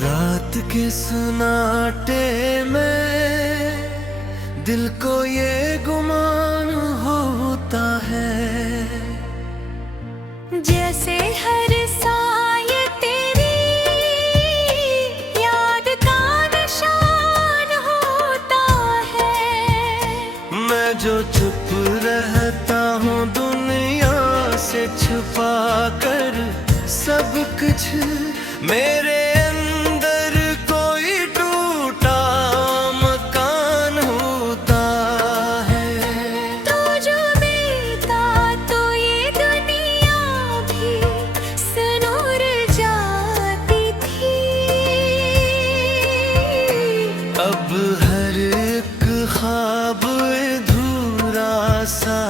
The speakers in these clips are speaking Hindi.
रात के सन्नाटे में दिल को ये गुमान होता है, जैसे हर साये तेरी याद का निशान होता है। मैं जो चुप रहता हूँ दुनिया से छुपा कर सब कुछ मेरे अंदर कोई टूटा मकान होता है। तो जो बीता तो ये दुनिया भी सनूर जाती थी। अब हर एक ख्वाब अधूरा सा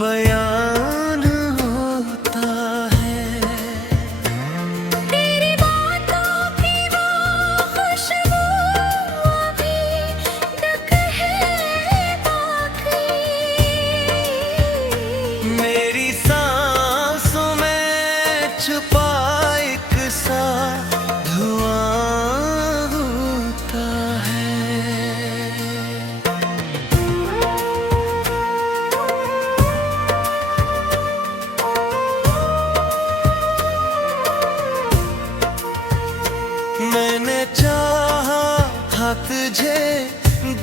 बयान होता है। तेरी बातों की वो खुशबू अभी तक है बाकी। मेरी सांसों में छुपा एक सा धुआं होता है। मैंने चाहा था तुझे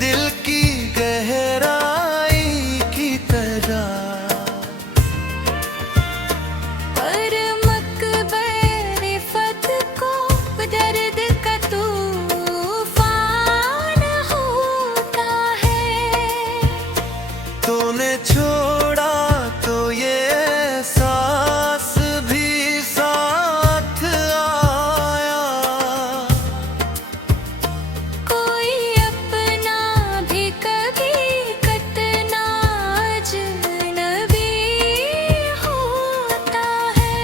दिल की गहराई की तरह, पर मकबरिफत को दर्द का तूफान होता है। तूने छोड़ा तो ये एहसास भी साथ आया। कोई अपना भी कभी कितना अजनबी होता है।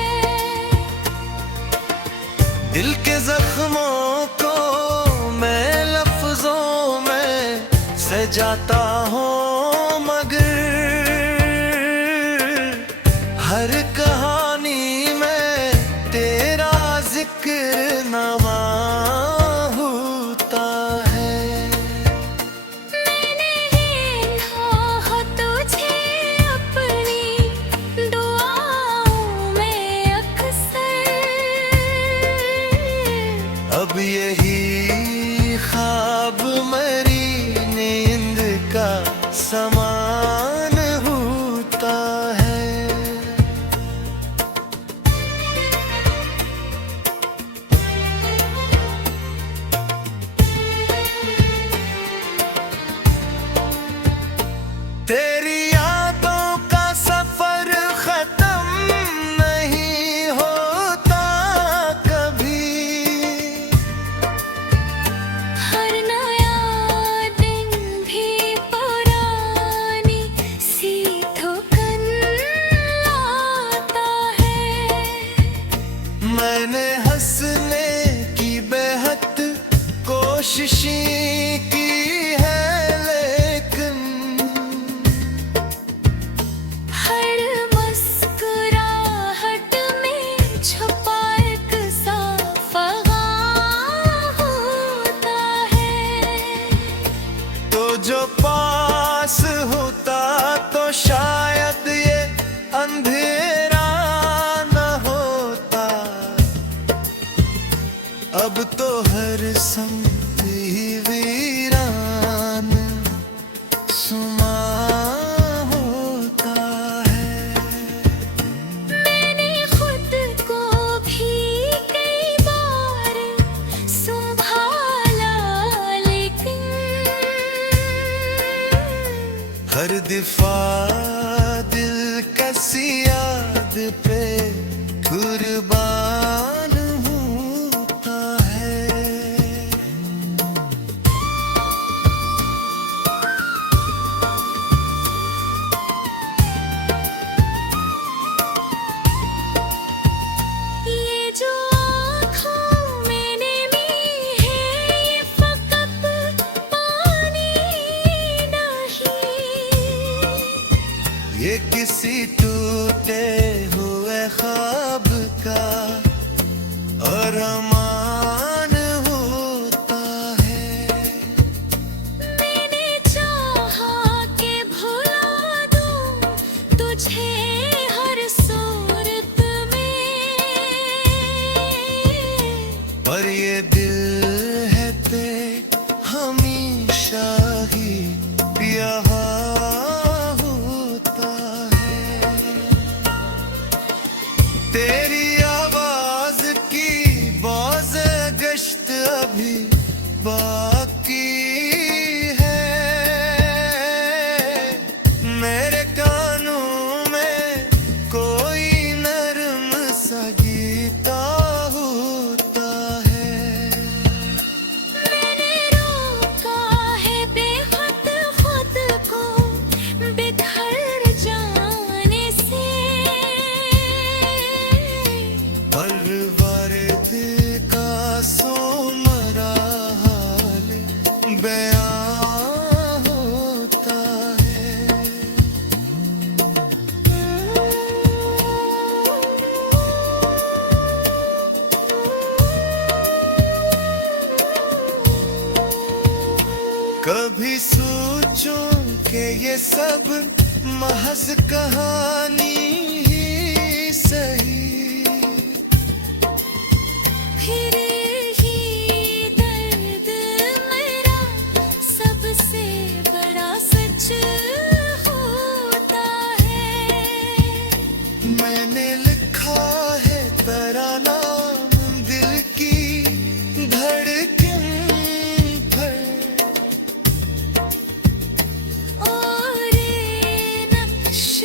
दिल के जख्मों को मैं लफ्जों में सजाता हूँ, मगर हर कहानी में तेरा जिक्र नवा होता है। मैंने हाँ तुझे अपनी दुआओं में अक्सर। अब यही ख्वाब मरी नींद का समान होता है। तेरी यादों का सफर खत्म नहीं होता कभी। हर नया दिन भी पुरानी सी ठुकन लाता है। मैंने हंसने की बेहद कोशिशें की है, लेकिन हर मुस्कुराहट में छुपा एक साफा होता है। तो जो पास होता तो शायद ये अंधेरा न होता। अब तो हर संग ही वीरान सुमा होता है। मैंने खुद को भी कई बार संभाला, लेकिन हर दफा दिल कैसी याद पे कुर्बान होता है। ये जो आँखों में नमी है, ये फकत पानी नहीं। ये किसी टूटे हुए ख्वाब का अरमान पर ये दिल है ते हमेशा ही यहाँ होता है। तेरी आवाज की बाज़ गश्त अभी बाकी है। मेरे कानों में कोई नरम सा गीता होता है। मैंने रोका है बेखुद खुद को बिखर जाने से। परवरित का सोमरा हाल बयां होता है। कभी सोचूं कि ये सब महज कहानी ही सही। फिर ही दर्द मेरा सबसे बड़ा सच होता है। मैंने लिखा है तेरा नाम दिल की धड़कन पर। और नक्श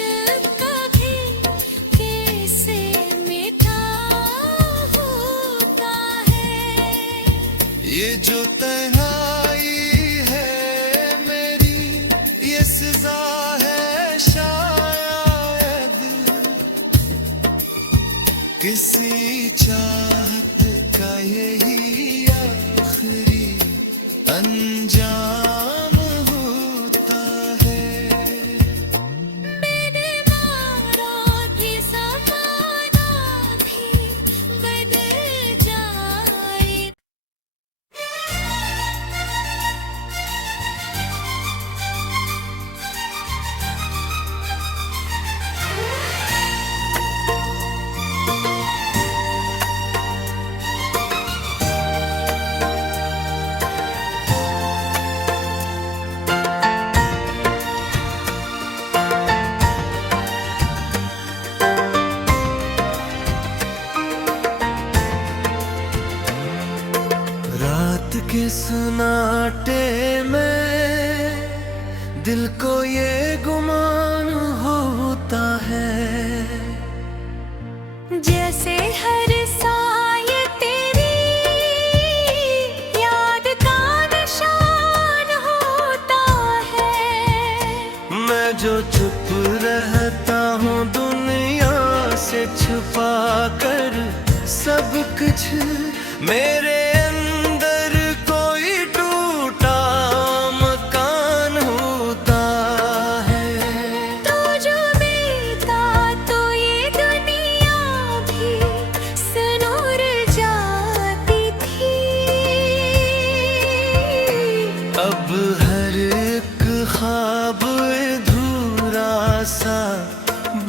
कभी कैसे मीठा होता है। ये जो तन्हाई है मेरी ये सजा है शायद किसी चाहत का यही आखिरी अंजाम होता है। मैंने मारा भी ज़माना भी बदल जाए। रात के सन्नाटे में दिल को ये गुमान होता है। जैसे हर साय तेरी याद का निशान होता है। मैं जो चुप रहता हूँ दुनिया से छुपा कर सब कुछ मेरे अंदर कोई टूटा मकान होता है। तो जो बीता तो ये दुनिया भी सनूर जाती थी। अब हर एक ख्वाब अधूरा सा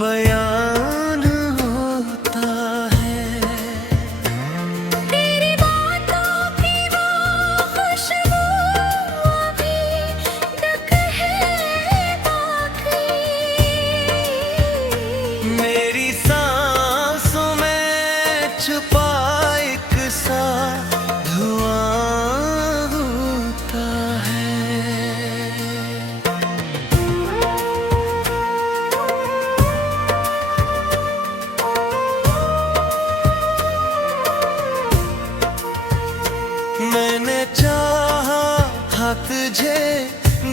बयान होता है। तेरी बातों की वो खुशबू अभी तक है बाकी। मेरी सांसों में छुपा एक सा धुआं होता है। मैंने चाहा था तुझे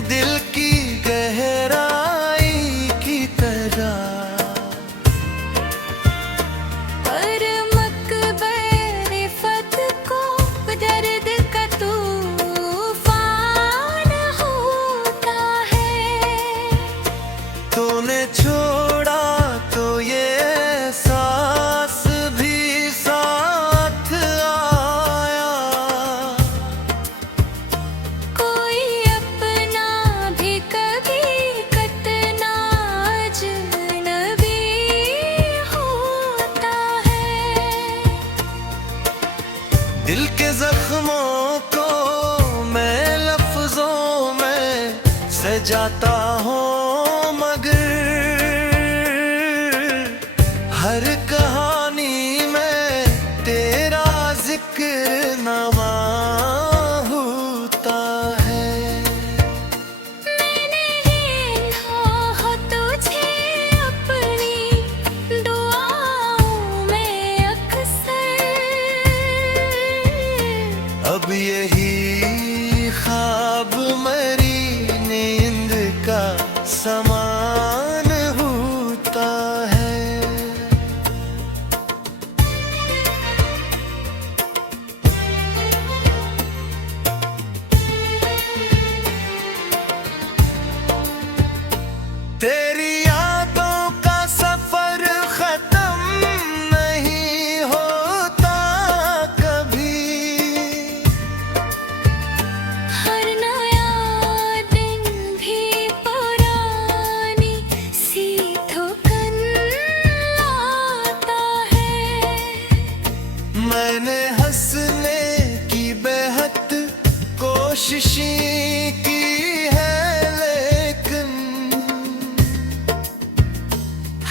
दिल की गहराई की तरह। पर मकबरिफत को दर्द का तूफान होता है। तूने छोड़ा तो ये एहसास भी साथ आया। कोई अपना भी कभी जख्मों को मैं लफ्जों में सजाता हूँ, मगर हर कहानी में तेरा जिक्र नवा होता है। मैंने देखा हो तुझे अपनी दुआओं में अक्सर, अब यही ख्वाब मरी नींद का समान होता है। तेरी यादों का सफर खत्म नहीं होता कभी, हर नया दिन भी पुरानी सी ठुकन लाता है। मैंने हंसने की बेहद कोशिशें की है, लेकिन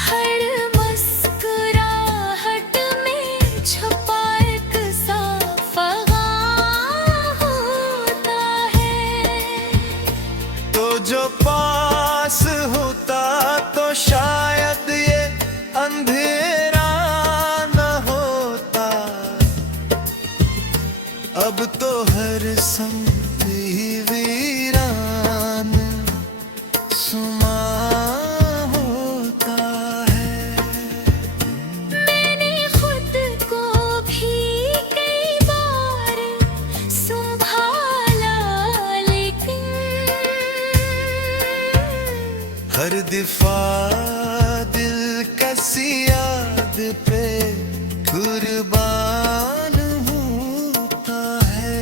हर मुस्कुराहट में छुपा एक साफा होता है। तो जो पास होता तो शायद ये अंधेरा न होता। अब तो हर संग ही वीरान सुमा होता है। मैंने खुद को भी कई बार संभाला, लेकिन हर दफा दिल कसी याद पे कुर्बान होता है।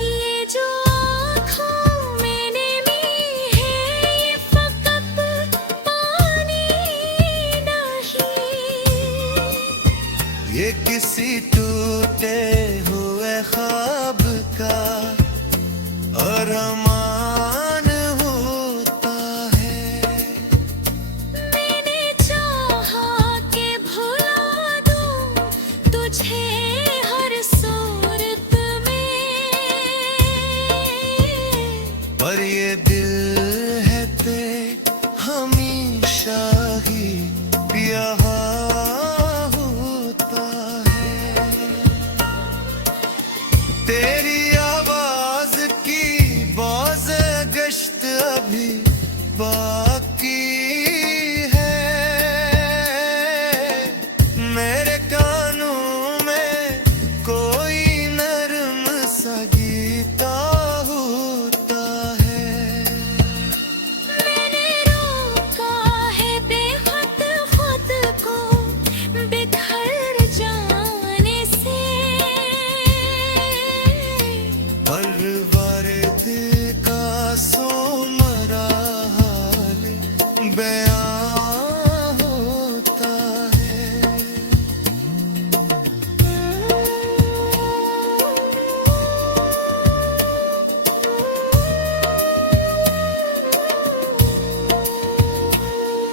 ये जो आँखों में नमी है, ये फकत पानी नहीं, ये किसी टूटे हुए ख्वाब का अरमान होता है। मैंने चाहा कि भुला दूं तुझे हर सूरत में, पर ये दिल है ते हमेशा ही यहाँ होता है। तेरी आवाज की बाज़ गश्त अभी बाकी है। मेरे कानों में कोई नरम सा गीता होता है। मैंने रोका है बेखुद खुद को बिखर जाने से, हर वर्द का सोमरा हाल बयां होता है।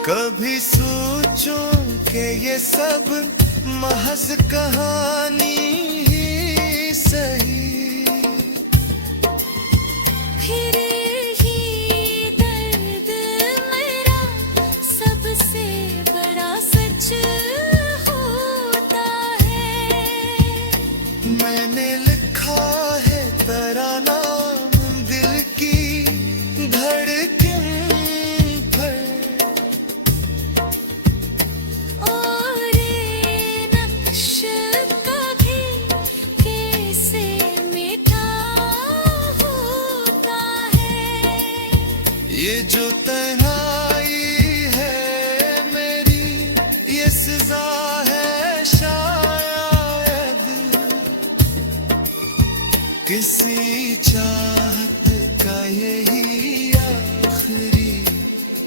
कभी सोचूं कि ये सब महज कहानी ही सही, फिर ही दर्द मेरा सबसे बड़ा सच होता है। मैंने लिखा है तेरा नाम दिल की धड़कन पर, और नक्श कभी कैसे मिटा होता है। ये जो तन्हाई है मेरी, ये सजा है शायद किसी चाहत का यही आखिरी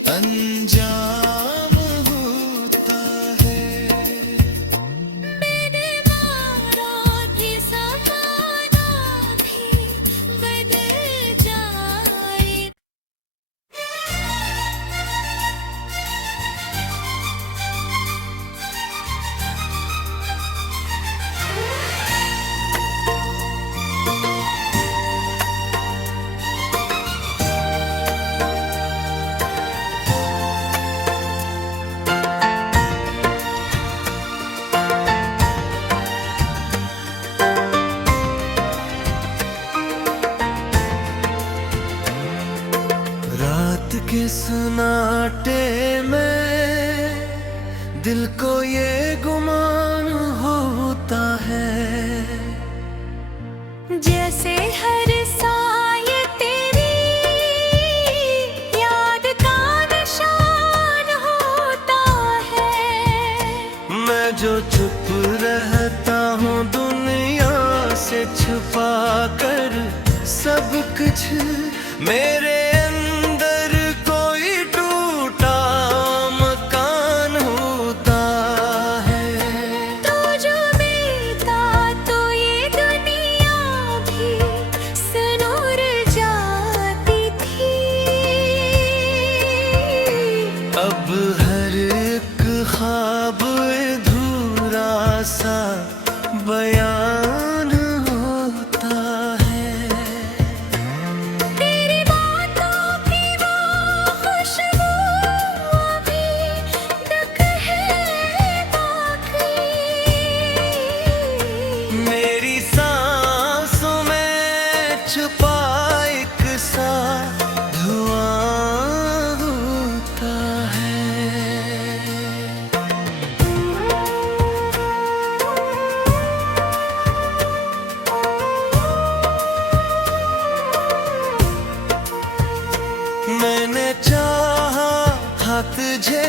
अंजाम होता है। मैंने मारा भी ज़माना भी बदल जाए। रात के सन्नाटे में दिल को ये गुमान होता है, जैसे हर साय तेरी याद का निशान होता है। मैं जो चुप रहता हूँ दुनिया से छुपा कर सब कुछ मेरे अंदर कोई टूटा मकान होता है। तो जो बीता तो ये दुनिया भी सनूर जाती थी। अब हर एक ख्वाब अधूरा सा बयान होता है। तेरी बातों की वो खुशबू अभी तक है बाकी। मेरी सांसों में छुपा एक सा धुआं होता है। मैंने चाहा था तुझे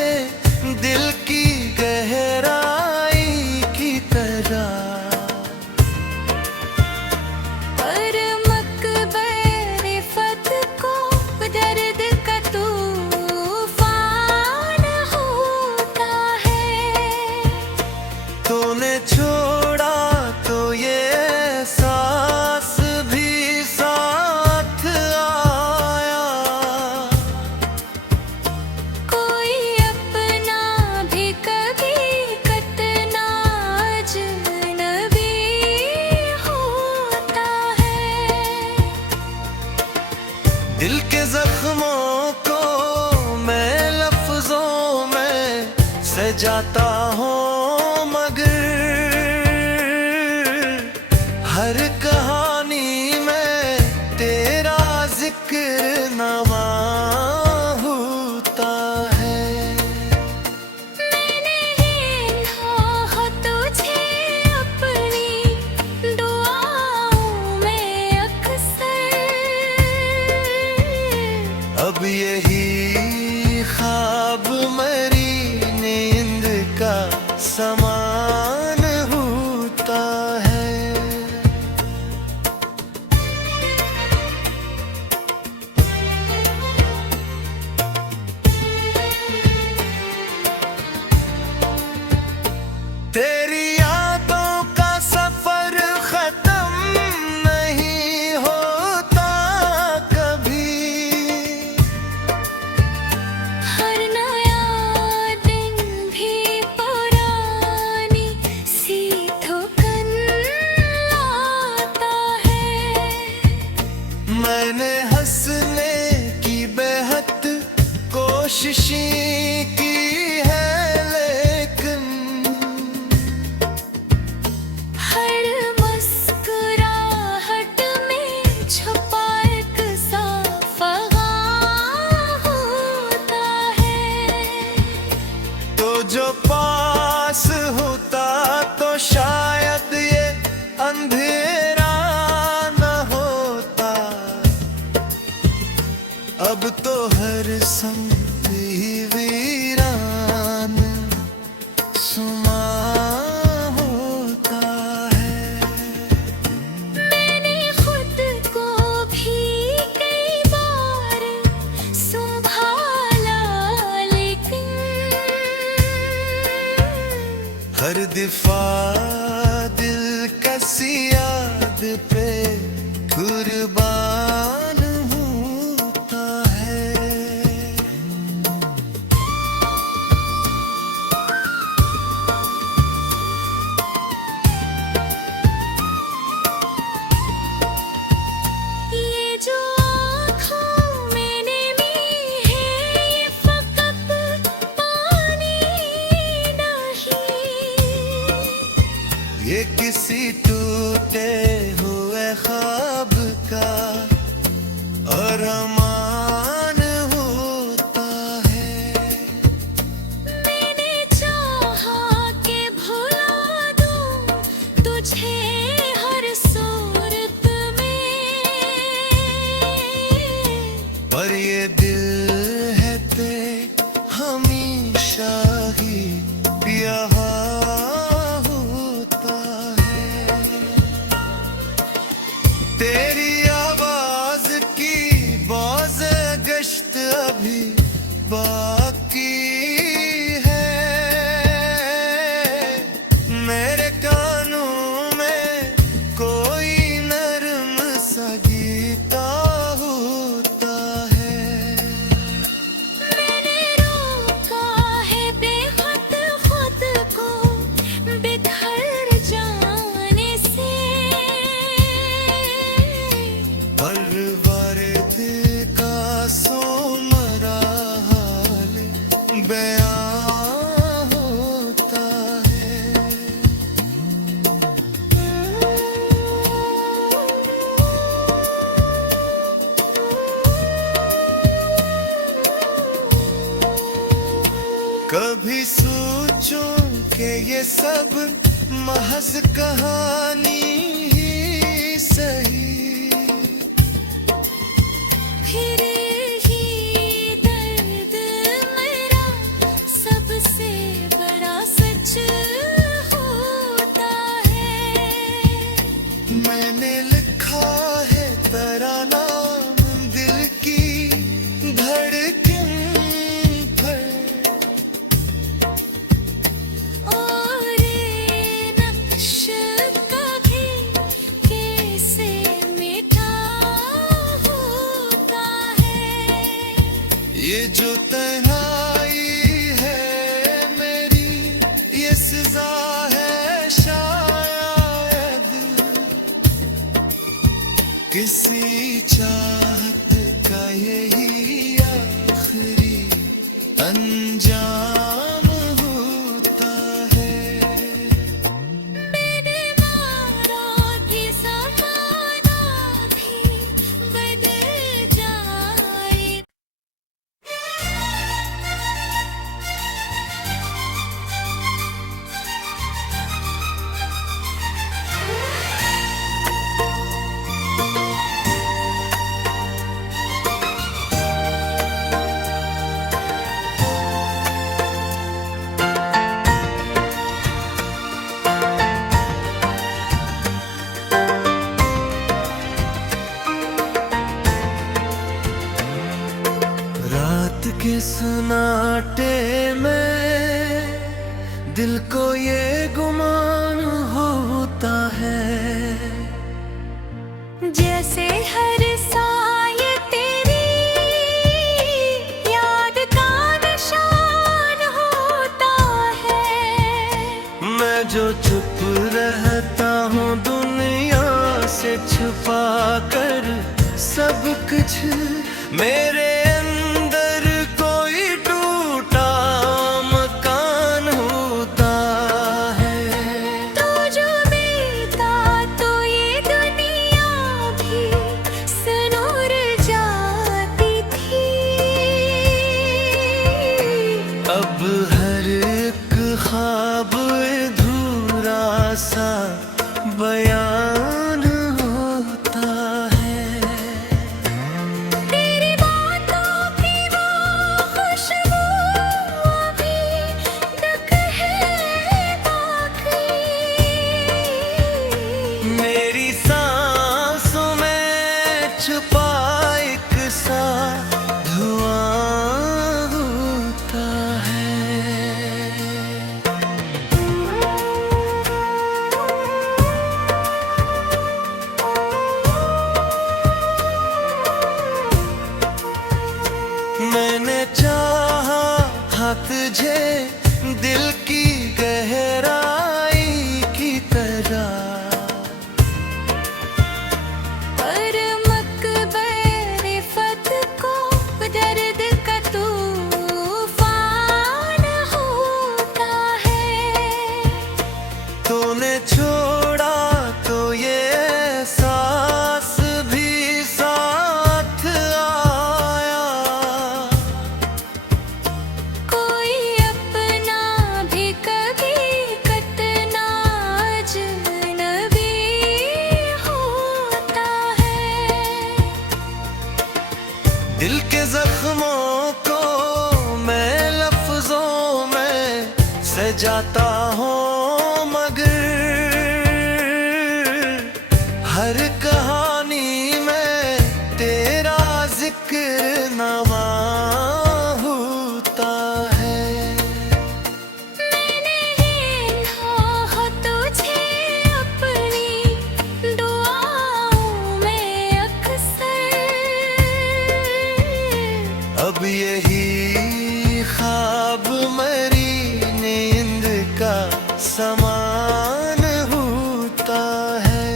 दिल की गहराई की तरह, पर मकबरिफत को दर्द का तूफान होता है। तूने छोड़ा तो ये एहसास भी साथ आया। कोई अपना भी कभी कितना अजनबी होता है। दिल के जख्मों को मैं लफ्जों में सजाता हूँ, मगर हर कहानी में तेरा जिक्र नवा होता है। मैंने गिना हो तुझे अपनी दुआओं में अक्सर। अब यही ख्वाब मरी नींद का समान होता है। तेरी यादों का सफर खत्म नहीं होता कभी। हर नया दिन भी पुरानी सी ठोकर लाता है। मैंने हंसने की बेहद कोशिशें की है, लेकिन हर मुस्कुराहट में छुपा एक साफा होता है। तो जो पास होता तो शायद ये अंधेरा न होता। अब तो हर संग ही वीरान सुमा होता है। मैंने खुद को भी कई बार दफा दिल कसी याद पे कुर्बान होता है। ये जो आँखों में नमी है ये फकत पानी नहीं, ये किसी टूटे हुए ख्वाब का अरमान होता है। मैंने चाहा कि भुला दूं तुझे हर सूरत में, पर ये दिल है ते हमेशा ही यहाँ होता है। तेरी आवाज की बाज़ गश्त अभी बाकी है। मेरे कानों में कोई नरम सा गीता होता है। मैंने रोका है बेखुद खुद को बिखर जाने से, परवरित का सोमरा हाल बयां होता है। कभी सोचूं कि ये सब महज कहानी ही सही, फिर ही दर्द मेरा सबसे बड़ा सच होता है। मैंने लिखा है तेरा नाम दिल की धड़कन पर, और नक्श कभी कैसे मिटा होता है। ये जो तन्हाई है मेरी ये सजा है शायद किसी चाहत का यही आखिरी अंजाम होता है। मैंने मारा भी ज़माना भी बदल जाए। रात के सन्नाटे में दिल को ये गुमान होता है। जैसे हर साये तेरी याद का निशान होता है। मैं जो चुप रहता हूँ दुनिया से छुपा कर सब कुछ मेरे अंदर कोई टूटा मकान होता है। तो जो बीता तो ये दुनिया भी सनूर जाती थी। अब हर एक ख्वाब अधूरा सा बयान होता है। तेरी बातों की वो खुशबू अभी तक है बाकी। मेरी सांसों में छुपा एक सा धुआं होता है। मैंने चाहा था तुझे दिल की गहराई की तरह, पर मकबरिफत को दर्द का तूफान होता है। तूने छोड़ा तो ये एहसास भी साथ आया। कोई अपना भी कभी कतना अजनबी होता है। दिल के जख्मों को मैं लफ्जों में सजाता हूँ, मगर हर कहानी में तेरा जिक्र नवा होता है। मैंने गिना हो तुझे अपनी दुआओं में अक्सर, अब यही ख्वाब मरी नींद का समान होता है।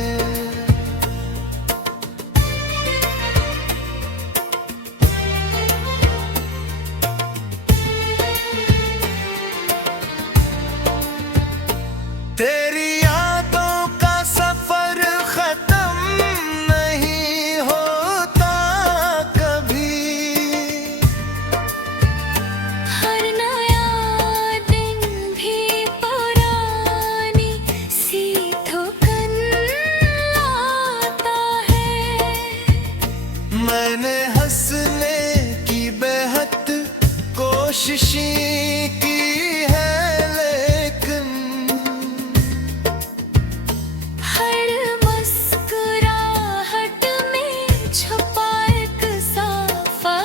तेरी यादों का सफर खत्म नहीं होता कभी। हर नया दिन भी पुरानी सी थकन लाता है। मैंने हंसने की बेहद कोशिशें की है, लेकिन हर मुस्कुराहट में छुपा एक साफा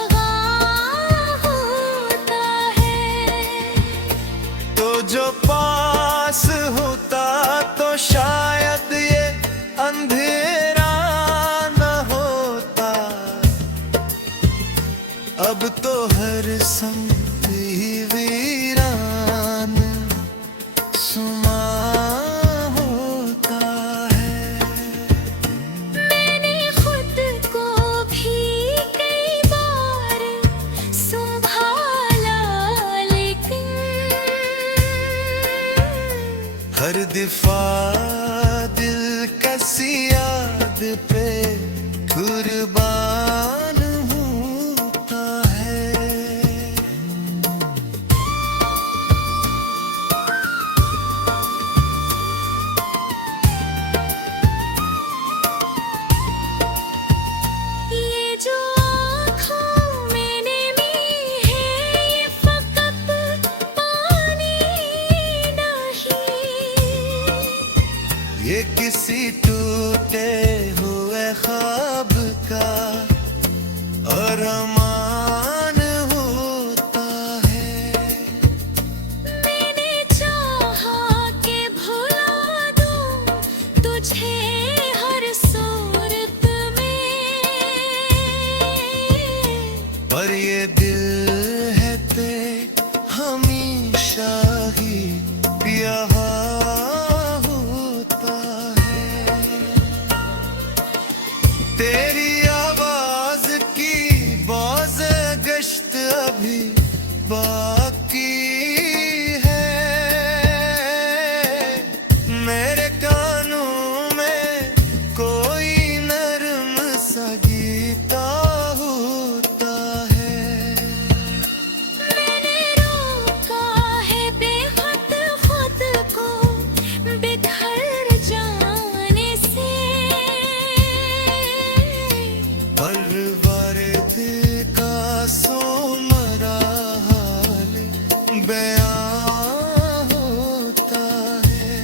होता है। तो जो पास होता तो शायद ये अंधेरा न होता। अब तो हर संग ही वीरान सुमा होता है। मैंने खुद को भी कई बार संभाला, लेकिन हर दफा दिल कसी याद पे कुर्बान होता है। ये जो आँखों मैंने मी है, ये फकत पानी नहीं। ये किसी टूटे हुए ख्वाब का अरमान होता है। मैंने चाहा कि भुला दूं तुझे हर सूरत में, पर ये दिल है ते हमेशा ही यहाँ होता है। तेरी आवाज की बाज़ गश्त अभी बाकी है। मेरे कानों में कोई नरम सा गीता होता है। मैंने रोका है बेखुद खुद को बिखर जाने से। परवरद का सोमरा हाल बयां होता है।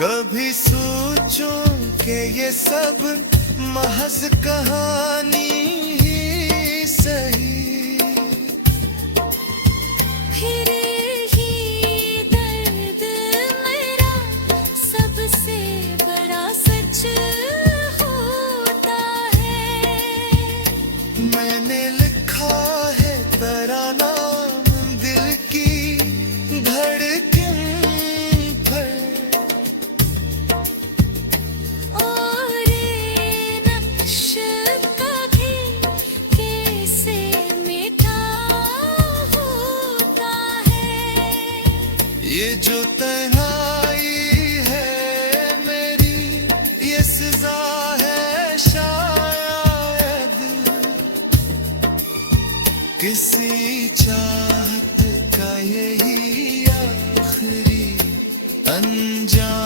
कभी सोचूं कि ये सब महज कहानी ही सही, फिर ही ये जो तन्हाई है मेरी, ये सजा है शायद किसी चाहत का यही आखिरी अंजाम।